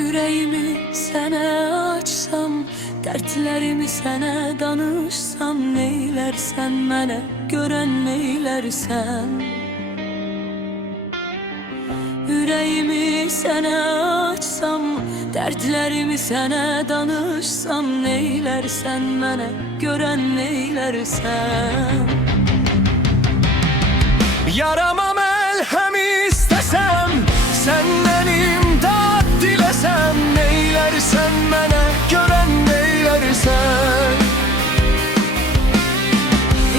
Ürəyimi sənə açsam, dərdlərimi sənə danışsam, neylərsən mənə, görən neylərsən? Ürəyimi sənə açsam, dərdlərimi sənə danışsam, neylərsən mənə, görən neylərsən? Yarama məlhəm istəsəm, səndən imdad diləsəm, neylərsən mənə, görən neylərsən?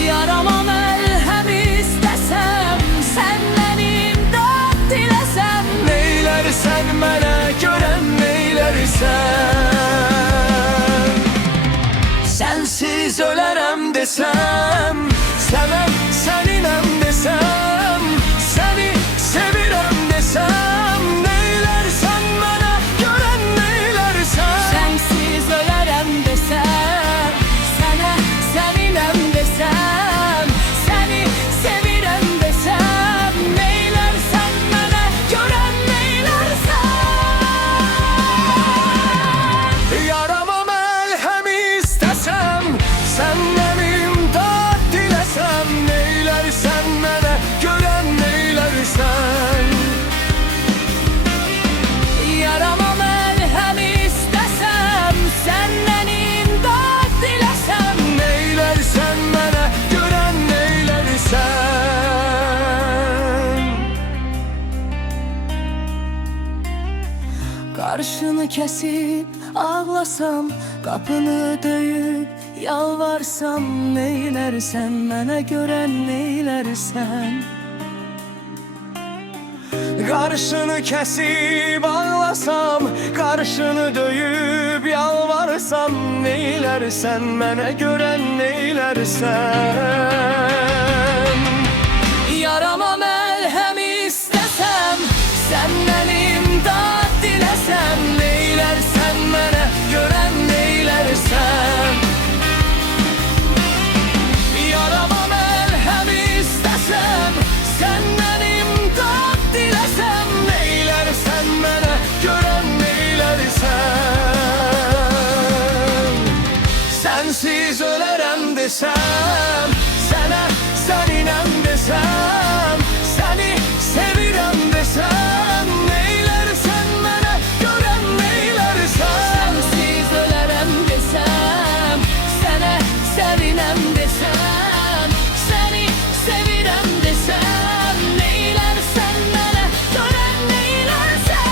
Yarama məlhəm istəsəm, səndən imdad diləsəm, neylərsən mənə, görən neylərsən? Sənsiz ölərəm desəm, sevən səninəm desəm, səni sevirəm desəm, neylərsən mənə, görən neylərsən? sənsiz ölərəm desəm, sənə səninəm desəm, səni sevirəm desəm, neylərsən mənə, görən neylərsən? Yarama məlhəm istəsəm, səndən imdad diləsəm, neylərsən mənə, görən neylərsən? Yarama məlhəm istəsəm, səndən imdad diləsəm, Neylərsən mənə, görən neylərsən? qarşını kəsib ağlasam, qapını döyüb yalvarsam, neylərsən mənə, görən neylərsən? Qarşını kəsib ağlasam, qarşını döyüb yalvarsam, neylərsən mənə, görən neylərsən? Yarama məlhəm istəsəm, səndən imdad diləsəm, neylərsən mənə, görən neylərsən? Yarama məlhəm istəsəm, səndən imdad diləsəm, Neylərsən mənə, görən neylərsən? Sənsiz ölərəm desəm, sənə səninəm desəm, səni sevirəm desəm, neylərsən mənə, görən neylərsən? sənsiz ölərəm desəm, sənə sevinəm desəm, səni sevirəm desəm, neylərsən mənə, görən neylərsən?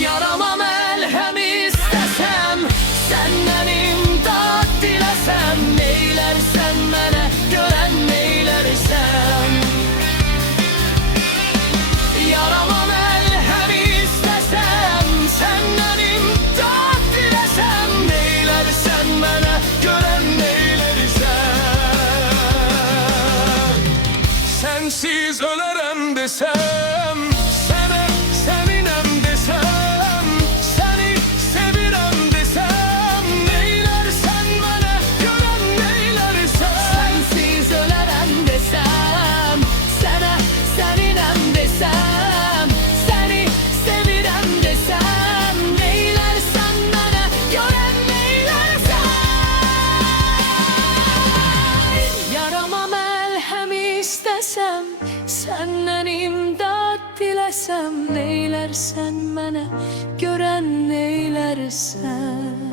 Yarama məlhəm istəsəm, səndən imdad diləsəm, neylərsən mənə, görən neylərsən? Yarama məlhəm istəsəm, səndən imdad diləsəm, neylərsən mənə, görən neylərsən? Sənsiz ölərəm desəm, sənə səninəm desəm, səni sevirəm desəm, neylərsən mənə, görən neylərsən? Sənsiz ölərəm desəm, sənə səninəm desəm, səni sevirəm desəm, neylərsən mənə, görən neylərsən? Yarama məlhəm istəsəm, səndən imdad diləsəm, neylərsən mənə, görən neylərsən?